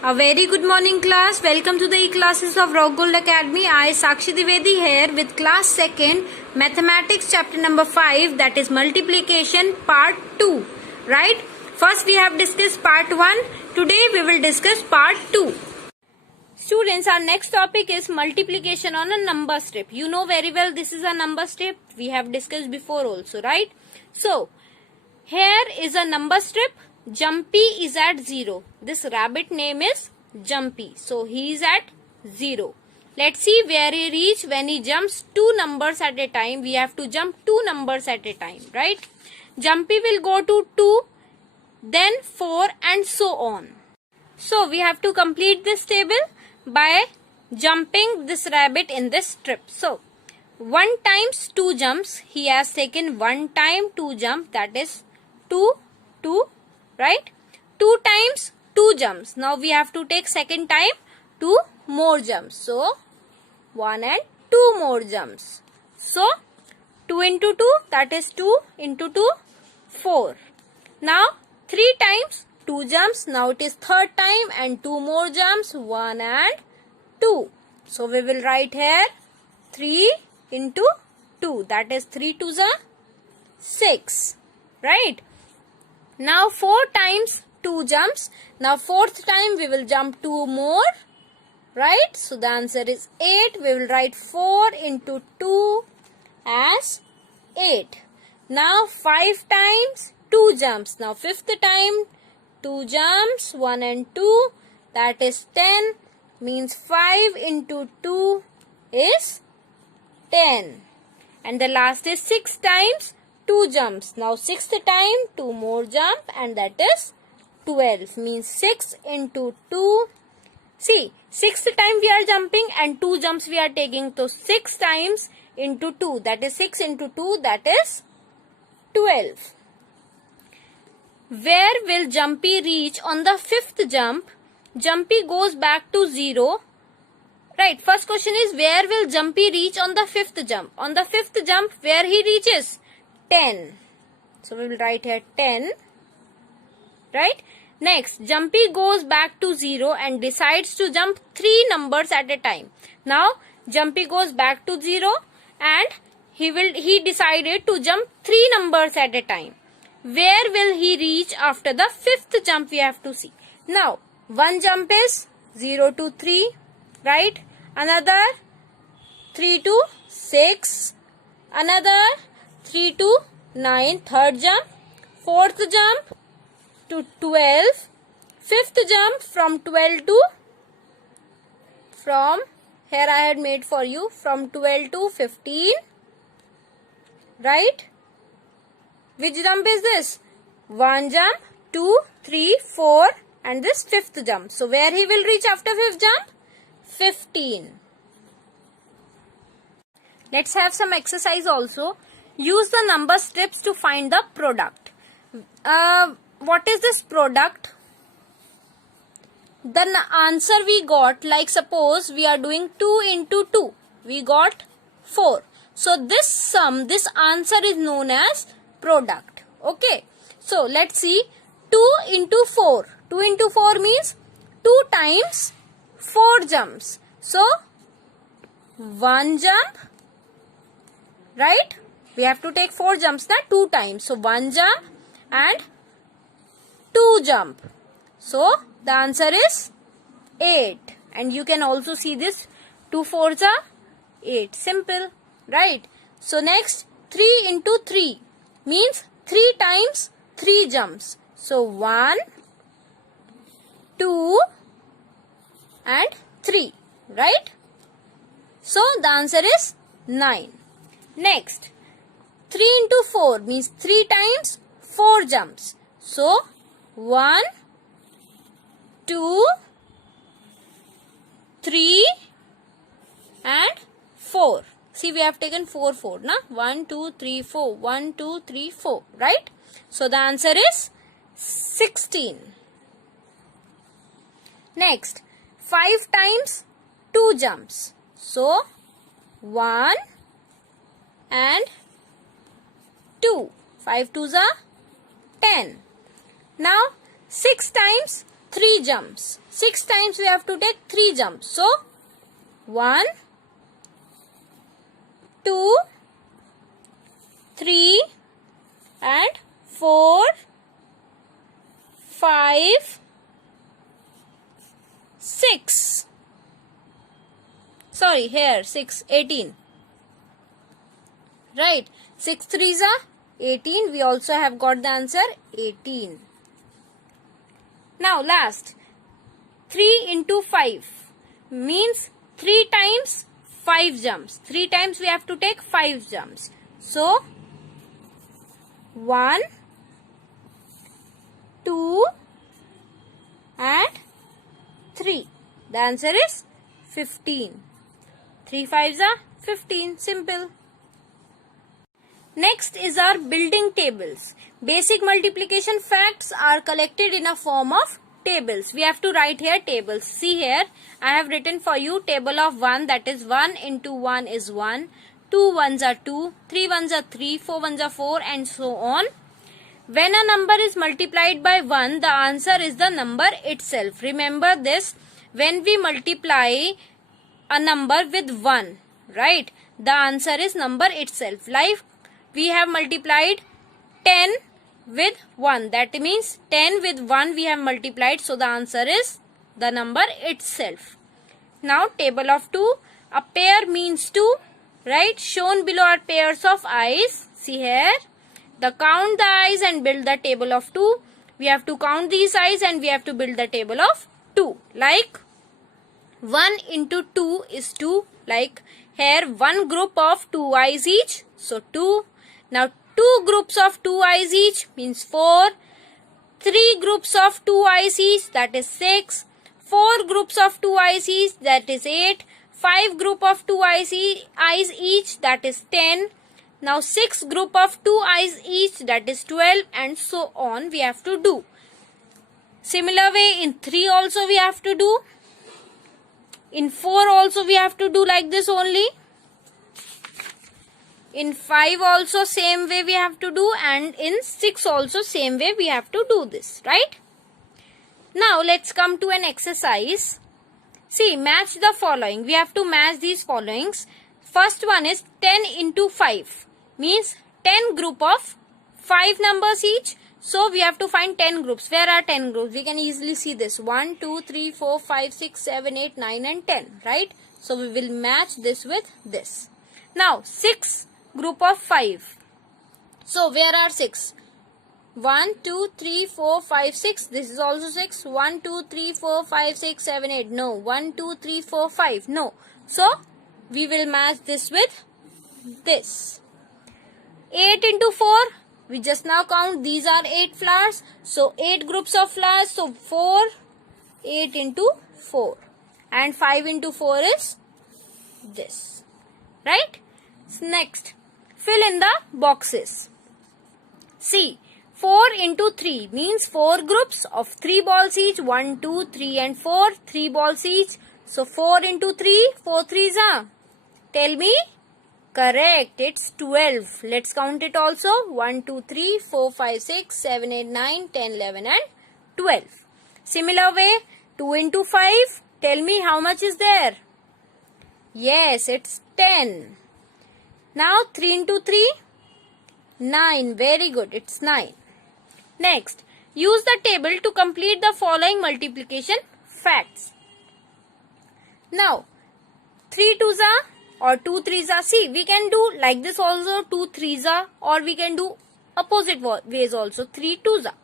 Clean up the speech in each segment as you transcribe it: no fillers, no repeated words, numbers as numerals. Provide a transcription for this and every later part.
A very good morning class. Welcome to the e-classes of Rock Gold Academy. I Sakshi Divedi here with class 2nd Mathematics chapter number 5, that is multiplication part 2. Right? First we have discussed part 1. Today we will discuss part 2. Students, our next topic is multiplication on a number strip. You know very well this is a number strip. We have discussed before also, right? So, here is a number strip. Jumpy is at 0. This rabbit name is Jumpy. So, he is at 0. Let's see where he reach when he jumps 2 numbers at a time. We have to jump 2 numbers at a time, right? Jumpy will go to 2, then 4 and so on. So, we have to complete this table by jumping this rabbit in this strip. So, 1 times 2 jumps. He has taken 1 time 2 jump, that is 2, 2. Right? 2 times 2 jumps. Now we have to take second time 2 more jumps. So 1 and 2 more jumps. So 2 into 2, that is 2 into 2, 4. Now 3 times 2 jumps. Now it is third time and 2 more jumps, 1 and 2. So we will write here 3 into 2, that is 3 2s are 6. Right? Now 4 times 2 jumps. Now fourth time we will jump 2 more. Right? So the answer is 8. We will write 4 into 2 as 8. Now 5 times 2 jumps. Now fifth time 2 jumps, 1 and 2, that is 10. Means 5 into 2 is 10. And the last is 6 times 2 jumps. Now 6th time 2 more jump and that is 12. Means 6 into 2. See, 6th time we are jumping and 2 jumps we are taking. So 6 times into 2, that is 6 into 2, that is 12. Where will Jumpy reach on the 5th jump? Jumpy goes back to 0. Right, first question is where will Jumpy reach on the 5th jump? On the 5th jump, where he reaches? 10. So we will write here 10. Right? Next, Jumpy goes back to 0 and decides to jump 3 numbers at a time. Now, Jumpy goes back to 0 and he decided to jump 3 numbers at a time. Where will he reach after the 5th jump? We have to see. Now, one jump is 0 to 3. Right? Another 3 to 6. Another 3 to 9, third jump, fourth jump to 12, fifth jump from 12 to, here I had made for you, from 12 to 15, right? Which jump is this? One jump, 2, 3, 4 and this fifth jump. So where he will reach after fifth jump? 15. Let's have some exercise also. Use the number strips to find the product. What is this product? The answer we got, like suppose we are doing 2 into 2. We got 4. So this sum, this answer is known as product. Okay. So let's see. 2 into 4. 2 into 4 means 2 times 4 jumps. So 1 jump. Right? We have to take 4 jumps, not 2 times. So 1 jump and 2 jump. So the answer is 8. And you can also see this 2 4s are 8. Simple. Right? So next 3 into 3 means 3 times 3 jumps. So 1, 2 and 3. Right? So the answer is 9. Next. 3 into 4 means 3 times 4 jumps. So, 1, 2, 3 and 4. See, we have taken 4, 4. Na? 1, 2, 3, 4. 1, 2, 3, 4. Right? So, the answer is 16. Next, 5 times 2 jumps. So, 1 and 2. 5 2s are 10. Now 6 times 3 jumps. 6 times we have to take 3 jumps. So 1, 2, 3 and 4, 5, 6. Sorry, here 6, 18. Right, 6 threes are 18. We also have got the answer 18. Now last, 3 into 5 means 3 times 5 jumps. 3 times we have to take 5 jumps. So 1, 2 and 3. The answer is 15. 3 5s are 15. Simple. Next is our building tables. Basic multiplication facts are collected in a form of tables. We have to write here tables. See here, I have written for you table of 1, that is 1 into 1 is 1, 2 ones are 2, 3 ones are 3, 4 ones are 4 and so on. When a number is multiplied by 1, the answer is the number itself. Remember this, when we multiply a number with 1, right, the answer is number itself. Like we have multiplied 10 with 1. That means 10 with 1 we have multiplied. So the answer is the number itself. Now table of 2. A pair means 2. Right? Shown below are pairs of eyes. See here. Count the eyes and build the table of 2. We have to count these eyes and we have to build the table of 2. Like 1 into 2 is 2. Like here one group of 2 eyes each. So 2. Now 2 groups of 2 eyes each means 4. 3 groups of 2 eyes each, that is 6. 4 groups of 2 eyes each, that is 8. 5 group of 2 eyes each, that is 10. Now 6 group of 2 eyes each, that is 12, and so on we have to do. Similar way in 3 also we have to do. In 4 also we have to do like this only. In 5 also same way we have to do, and in 6 also same way we have to do this, right? Now let's come to an exercise. See, match the following. We have to match these followings. First one is 10 into 5 means 10 group of 5 numbers each. So we have to find 10 groups. Where are 10 groups? We can easily see this. 1, 2, 3, 4, 5, 6, 7, 8, 9 and 10, right? So we will match this with this. Now 6 group of 5. So where are 6? 1, 2, 3, 4, 5, 6. This is also 6. 1, 2, 3, 4, 5, 6, 7, 8. No. 1, 2, 3, 4, 5. No. So we will match this with this. 8 into 4. We just now count. These are 8 flowers. So 8 groups of flowers. So 4. 8 into 4. And 5 into 4 is this. Right? Next. Fill in the boxes. See, 4 into 3 means 4 groups of 3 balls each. 1, 2, 3 and 4. 3 balls each. So 4 into 3. 4 threes are. Tell me. Correct. It's 12. Let's count it also. 1, 2, 3, 4, 5, 6, 7, 8, 9, 10, 11 and 12. Similar way, 2 into 5. Tell me how much is there. Yes, it's 10. Now 3 into 3. 9. Very good. It's 9. Next, use the table to complete the following multiplication facts. Now, 3 twos are or 2 threes are. See, we can do like this also, 2 threes are, or we can do opposite ways also. 3 twos are.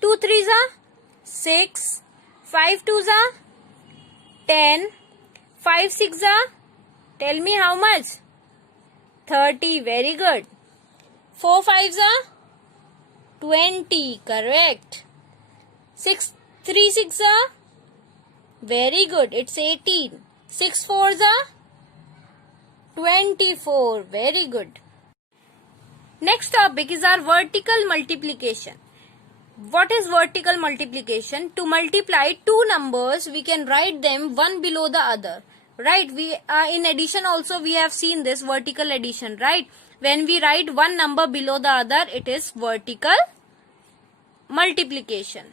2 threes are 6. 5 twos are 10. 5 6 are. Tell me how much? 30. Very good. 4 5s are 20. Correct. 6 3 6 are. Very good. It's 18. 6 4s are 24. Very good. Next topic is our vertical multiplication. What is vertical multiplication? To multiply two numbers, we can write them one below the other. Right? We in addition also we have seen this vertical addition. Right? When we write one number below the other, it is vertical multiplication.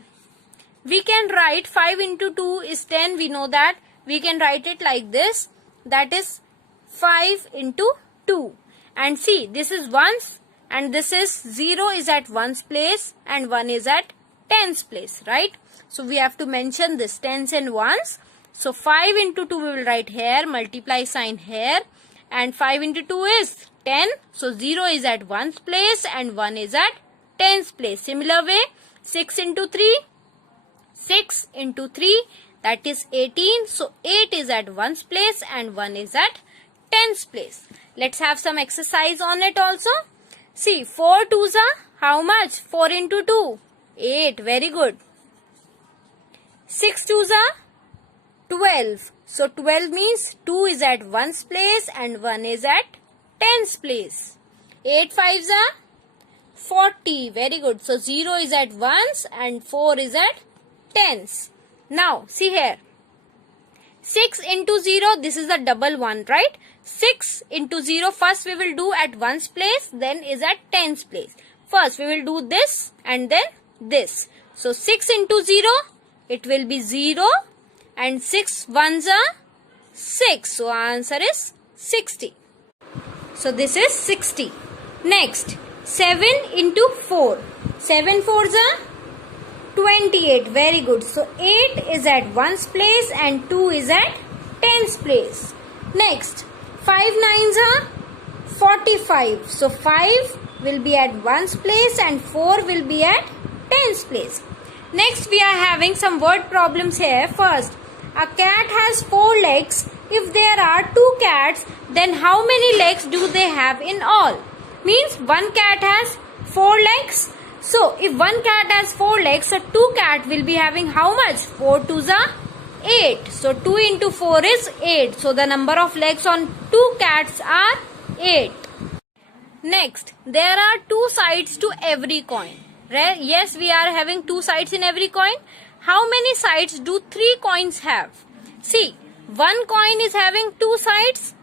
we can write 5 into 2 is 10. We know that. We can write it like this. That is 5 into 2. And see, this is ones and this is 0 is at ones place and 1 is at tens place, right? So we have to mention this tens and ones. So 5 into 2 we will write here, multiply sign here, and 5 into 2 is 10. So 0 is at ones place and 1 is at tens place. Similar way, 6 into 3, 6 into 3, that is 18. So 8 is at ones place and 1 is at tens place. Let's have some exercise on it also. See, 4 twos are how much? 4 into 2, 8. Very good. 6 twos are 12. So 12 means 2 is at ones place and 1 is at tens place. 8 fives are 40. Very good. So 0 is at ones and 4 is at tens. Now see here. 6 into 0, this is a double one, right? 6 into 0, first we will do at ones place, then is at tens place. First we will do this and then this. So 6 into 0, it will be 0 and 6 ones are 6. So our answer is 60. So this is 60. Next, 7 into 4. 7 fours are 28. Very good. So 8 is at ones place and 2 is at tens place. Next, 5 nines are 45. So 5 will be at ones place and 4 will be at tens place. Next, we are having some word problems here. First, a cat has 4 legs. If there are 2 cats, then how many legs do they have in all? Means one cat has 4 legs. So, if one cat has 4 legs, so 2 cat will be having how much? 4 twos are 8. So, 2 into 4 is 8. So, the number of legs on 2 cats are 8. Next, there are 2 sides to every coin. Yes, we are having 2 sides in every coin. How many sides do 3 coins have? See, one coin is having 2 sides.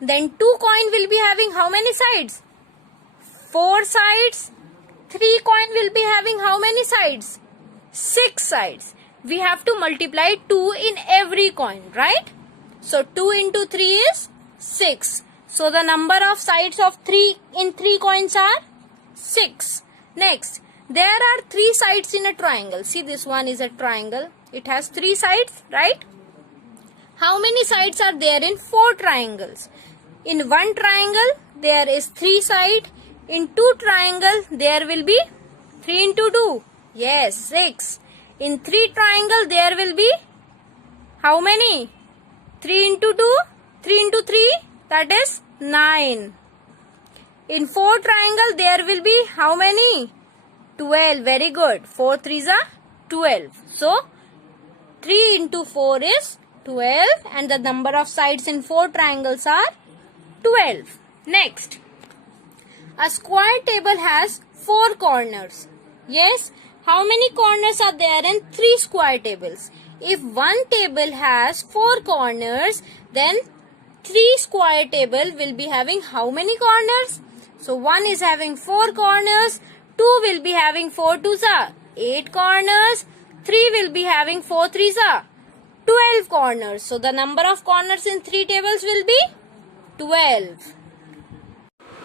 Then 2 coin will be having how many sides? 4 sides. 3 coin will be having how many sides? 6 sides. We have to multiply 2 in every coin, right? So 2 into 3 is 6. So the number of sides of 3 in 3 coins are 6. Next, there are 3 sides in a triangle. See, this one is a triangle. It has 3 sides, right? How many sides are there in 4 triangles? In one triangle, there is 3 sides. In 2 triangle, there will be 3 into 2. Yes, 6. In 3 triangle, there will be how many? 3 into 2, 3 into 3, that is 9. In 4 triangle, there will be how many? 12. Very good. 4 threes are 12. So, 3 into 4 is 12 and the number of sides in 4 triangles are 12. Next, a square table has 4 corners. Yes, how many corners are there in 3 square tables? If one table has 4 corners, then 3 square table will be having how many corners? So, 1 is having 4 corners, 2 will be having 4 twos are 8 corners, 3 will be having 4 threes are 12 corners. So, the number of corners in 3 tables will be 12.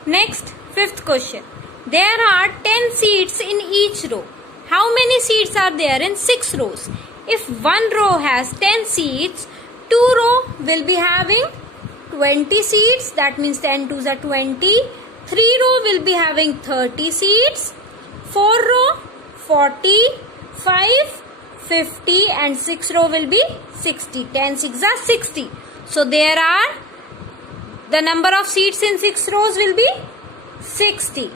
Next, 5th question. There are 10 seats in each row. How many seats are there in 6 rows? If one row has 10 seats, 2 row will be having 20 seats. That means 10 twos are 20. 3 row will be having 30 seats. 4 row 40, 5, 50 and 6 row will be 60. 10 6 are 60. So there are the number of seats in 6 rows will be 60.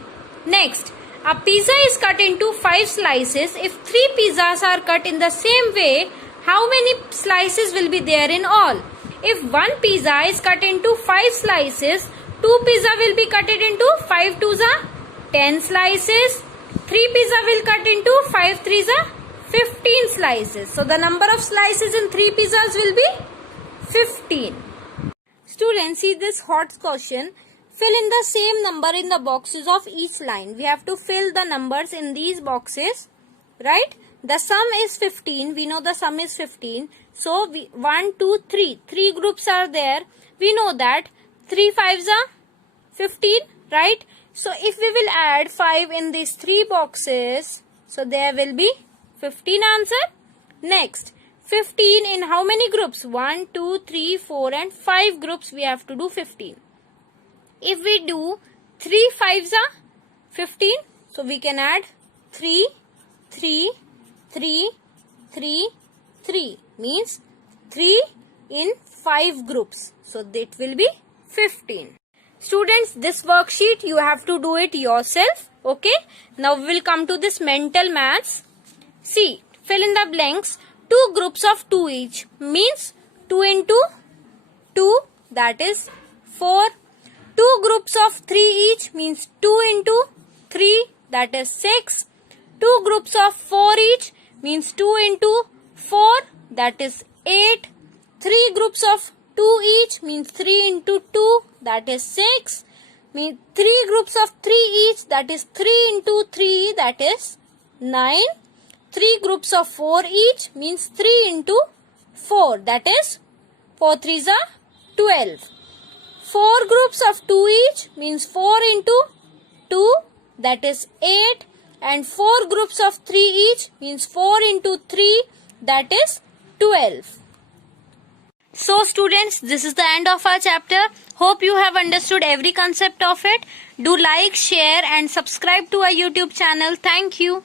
Next, a pizza is cut into 5 slices. If 3 pizzas are cut in the same way, how many slices will be there in all? If one pizza is cut into 5 slices, 2 pizza will be cut into 5 twos are 10 slices. 3 pizza will cut into 5 threes are 15 slices. So the number of slices in 3 pizzas will be 15. Students, see this hot question. Fill in the same number in the boxes of each line. We have to fill the numbers in these boxes, right? The sum is 15. We know the sum is 15. So 1, 2, 3. 3 groups are there. We know that 3 5s are 15, right? So if we will add 5 in these 3 boxes, so there will be 15 answer. Next, 15 in how many groups? 1, 2, 3, 4 and 5 groups we have to do 15. If we do 3 5s are 15, so we can add 3, 3, 3, 3, 3 means 3 in 5 groups. So that will be 15. Students, this worksheet you have to do it yourself. Okay. Now we will come to this mental maths. See, fill in the blanks. 2 groups of 2 each means 2 into 2, that is 4. 2 groups of 3 each means 2 into 3, that is 6. 2 groups of 4 each means 2 into 4, that is 8. 3 groups of 2 each means 3 into 2, that is 6. 3 groups of 3 each, that is 3 into 3, that is 9. 3 groups of 4 each means 3 into 4, that is 4 3s are 12. 4 groups of 2 each means 4 into 2, that is 8. And 4 groups of 3 each means 4 into 3, that is 12. So students, this is the end of our chapter. Hope you have understood every concept of it. Do like, share and subscribe to our YouTube channel. Thank you.